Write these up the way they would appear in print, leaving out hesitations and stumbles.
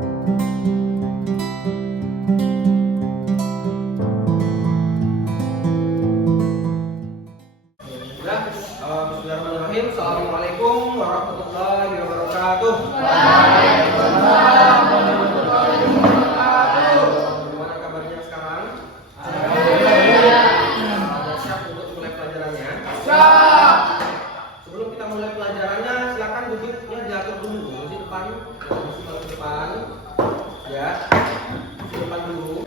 Bismillahirrahmanirrahim. Assalamualaikum warahmatullahi wabarakatuh. Waalaikumsalam warahmatullahi wabarakatuh. Gimana kabarnya sekarang? Sudah siap untuk mulai pelajarannya? Siap. Sebelum kita mulai pelajarannya, silakan duduknya diatur dulu di depan, di depan, ya, di depan dulu.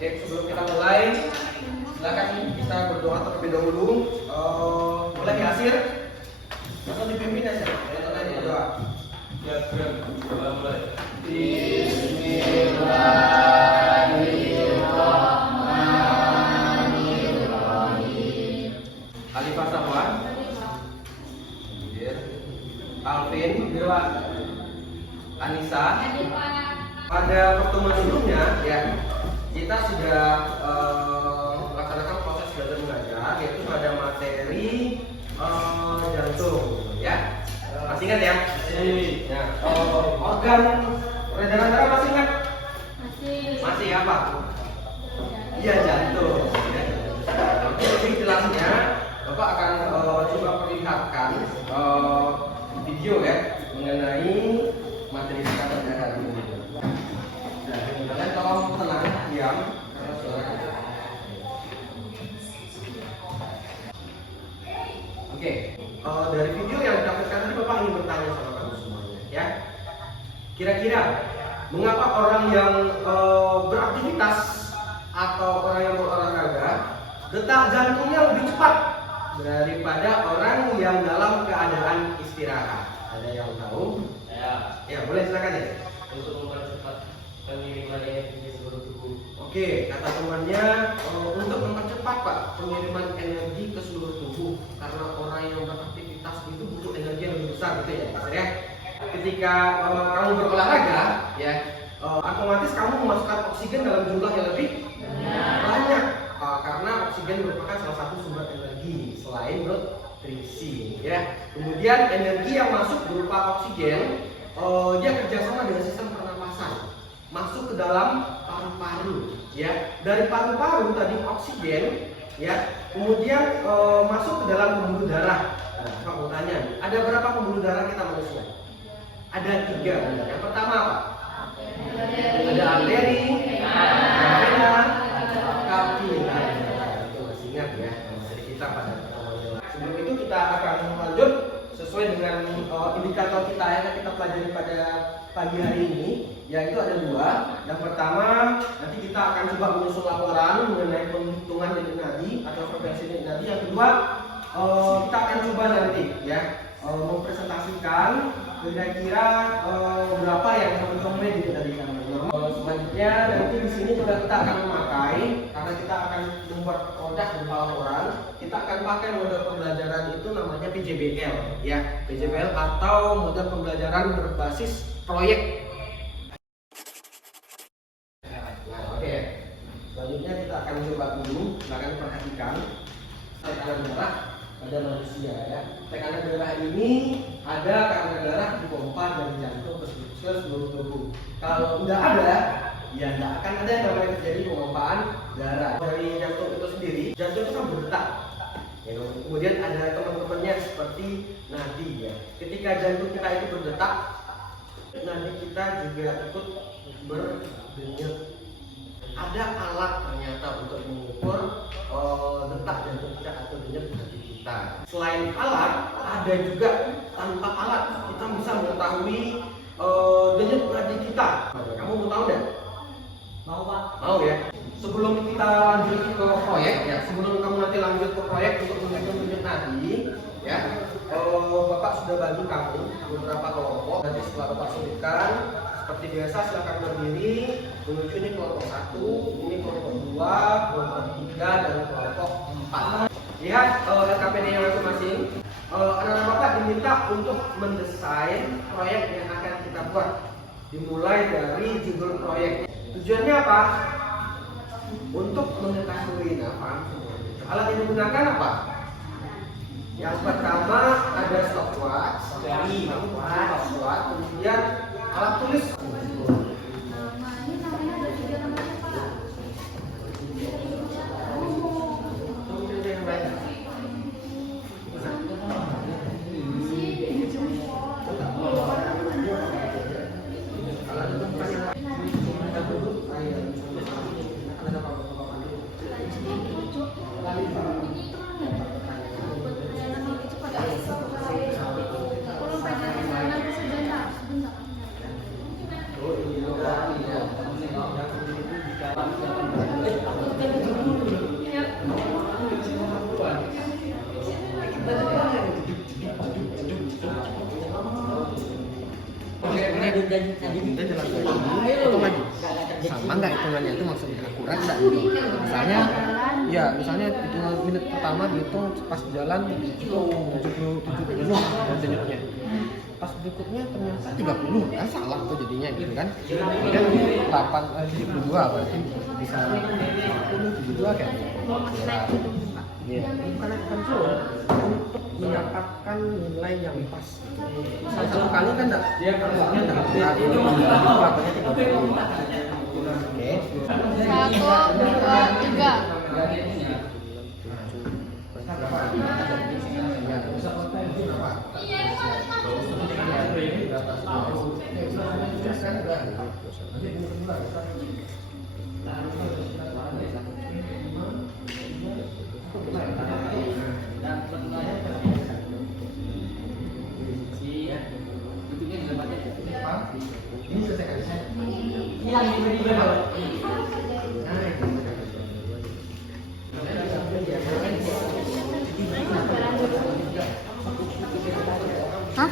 Oke, sebelum kita mulai, silakan kita berdoa terlebih dahulu. Boleh diasir atau dipimpin aja? Berdoa. Bismillahirrahmanirrahim. Alifah Safwan, Alvin, Anissa. Pada pertemuan sebelumnya, ya, kita sudah melaksanakan proses belajar mengajar, yaitu pada materi jantung, ya. Masih ingat ya? Ya. Organ peredaran darah masih ingat? Masih apa? Iya, jantung. Ya. Nanti lebih jelasnya, Bapak akan coba perlihatkan video ya mengenai materi kita pada hari ini. Nah, kalian tolong tenang, diam. Oke, dari video yang didapatkan tadi Bapak ingin bertanya sama kamu semuanya, ya. Kira-kira mengapa orang yang beraktivitas atau orang yang berolahraga detak jantungnya lebih cepat daripada orang yang dalam keadaan istirahat? Ada yang tahu? Ya, boleh silakan ya. Untuk mempercepat pengiriman energi ke seluruh tubuh. Oke, kata temannya untuk mempercepat Pak pengiriman energi ke seluruh tubuh, karena orang yang beraktivitas itu butuh energi yang lebih besar gitu ya, Mas ya. Ketika kamu berolahraga, ya, otomatis kamu memasukkan oksigen dalam jumlah yang lebih banyak, karena oksigen merupakan salah satu sumber energi selain nutrisi, ya. Kemudian energi yang masuk berupa oksigen, dia kerjasama dengan sistem pernapasan, masuk ke dalam paru-paru, ya. Dari paru-paru tadi oksigen, ya, kemudian masuk ke dalam pembuluh darah. Nah, Pak mau tanya, ada berapa pembuluh darah kita manusia? Ada 3. Yang pertama apa? Ada arteri, vena, kapilari. Itu masih ingat ya materi kita pada pertemuan yang lalu. Sebelum itu kita akan lanjut sesuai dengan indikator kita yang kita pelajari pada pagi hari ini, yaitu ada 2. Yang pertama, nanti kita akan coba menyusun laporan mengenai penghitungan denyut nadi atau frekuensi denyut nadi. Yang kedua, kita akan coba nanti ya mempresentasikan kira-kira berapa yang teman-teman denyut nadi kami. Selanjutnya nanti di sini juga kita akan memakai, karena kita akan membuat produk berupa laporan, kita akan pakai model pembelajaran itu namanya PJBL, ya, PJBL atau model pembelajaran berbasis proyek. Nah, oke. Selanjutnya kita akan coba dulu, silakan perhatikan tekanan darah pada manusia, ya. Tekanan darah ini ada karena darah dipompa dari jantung ke seluruh tubuh. Kalau tidak ada, ya tidak akan ada yang namanya terjadi pemompaan darah. Dari jantung itu sendiri, jantung itu kan berdetak. Ya, kemudian ada teman-temannya seperti nadi, ya. Ketika jantung kita itu berdetak, nadi kita juga ikut berdenyut. Ada alat ternyata untuk mengukur detak jantung kita atau denyut nadi kita. Selain alat, ada juga tanpa alat kita bisa mengetahui denyut nadi kita. Kamu mau tahu nggak? Mau Pak? Mau ya. Sebelum kita lanjut ke proyek, ya, sebelum kamu nanti lanjut ke proyek untuk menghitung denyut nadi, ya, Bapak sudah bagi kamu beberapa kelompok. Nanti setelah Bapak sebutkan, seperti biasa silakan berdiri menuju ini kelompok 1, ini kelompok 2, kelompok 3, dan kelompok 4. Lihat LKPD-nya masing-masing. Anak-anak Bapak diminta untuk mendesain proyek yang akan kita buat. Dimulai dari judul proyek. Tujuannya apa? Untuk mengetahui alat yang digunakan apa? Yang pertama ada stopwatch, kemudian alat tulis. yang penting itu jika sama nggak hitungannya itu maksudnya akurat nggak gitu. Misalnya hitungan menit pertama dihitung pas jalan itu 77 dan denyutnya. Pas berikutnya ternyata 30 kan salah tuh jadinya gitu kan. Dan 72 berarti bisa 72 kan. Iya. Bukan akan suruh untuk mendapatkan nilai yang pas. Satu kali kan enggak dia keluarnya enggak akurat. Itu lapanya 30. Oke. 1, 2, 3. Ini selesai kan? Hah?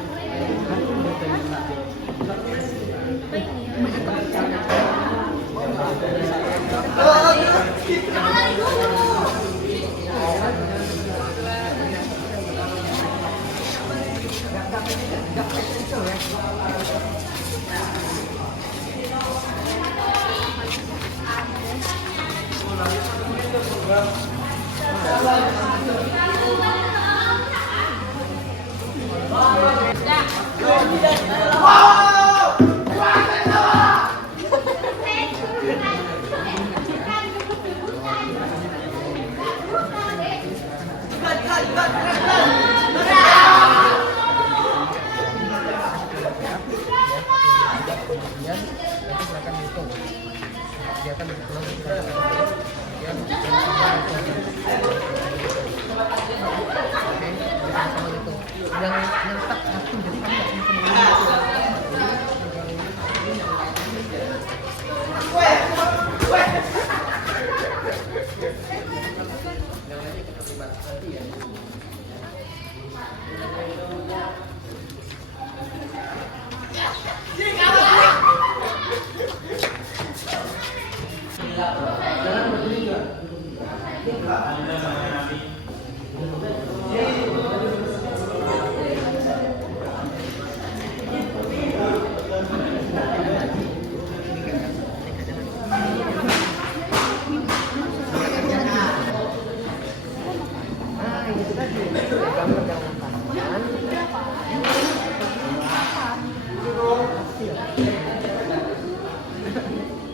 Yang tak satu jadi kan nggak bisa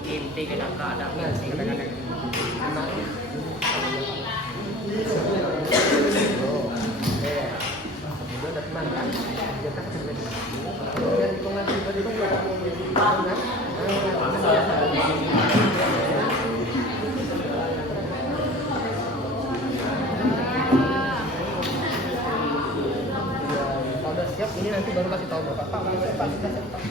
inti kadang-kadang Kalau udah siap ini nanti baru kasih tahu Bapak. Pak, sudah siap, Pak.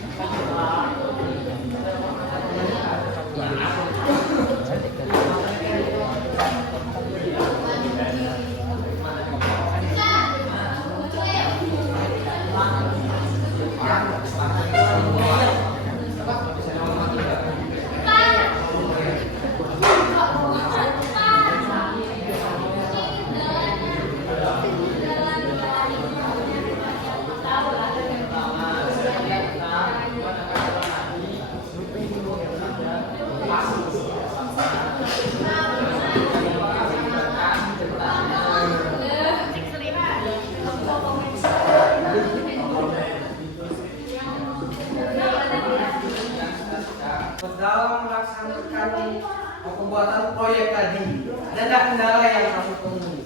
Dalam melaksanakan pembuatan proyek tadi, ada nggak kendala yang kamu temui?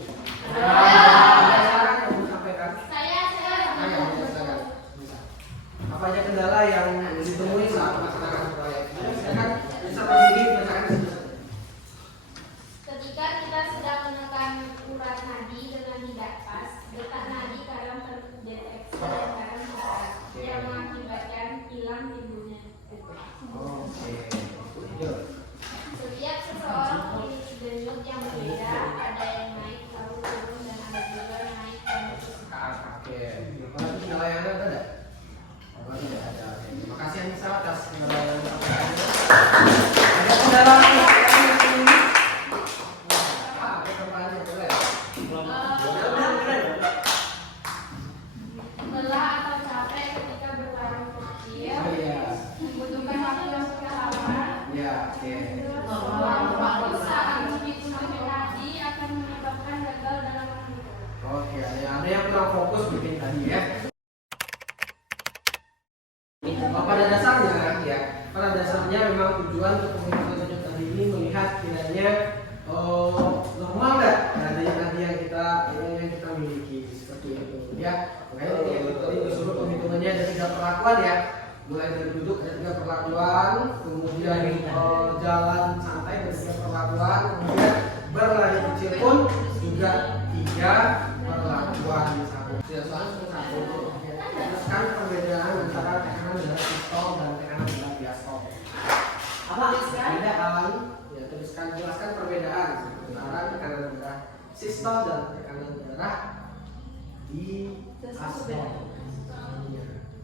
Kamu sampaikan. Apa aja kendala yang ditemui saat melaksanakan proyek? Kan bisa berdiri berdasarkan Ketika kita sedang menekan urat nadi dengan tidak pas, detak nadi kadang terdeteksi dan kadang tidak, yang mengakibatkan hilang timbulnya. Oke. dalam apa pertanyaannya boleh? Lelah atau capek ketika berlari kecil, Oh iya. membutuhkan waktu yang cukup lama. Ya, oke. Waktu saat dituntut tadi akan menyebabkan gagal dalam menghidupkan. Oke, ada yang kurang fokus mungkin tadi ya. Pada dasarnya memang tujuan untuk pembentukan tunjuk tadi ini melihat kiranya normal nggak nadi yang kita miliki seperti itu ya. Makanya tadi disuruh penghitungannya ada 3 perlakuan ya. Mulai dari duduk ada 3 perlakuan, kemudian jalan santai ada 3 perlakuan, kemudian berlari kecil pun juga 3 perlakuan. Sudah soalnya satu. Jelaskan perbedaan antara tekanan dalam sistol dan tekanan dalam diastol. Apa perbedaan? Ya, jelaskan perbedaan antara tekanan darah sistol dan tekanan darah diastol.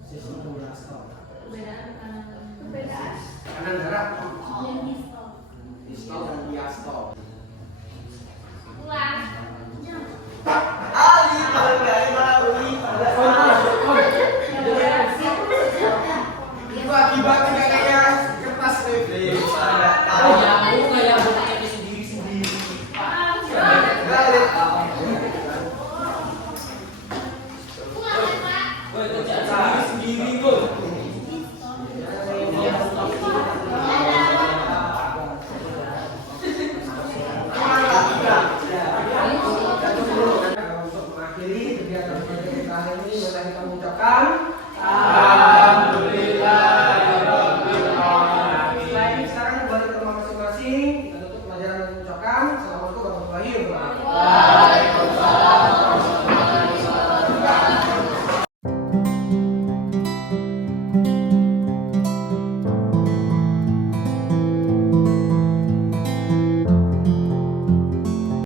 Sistol dan diastol. Perbedaan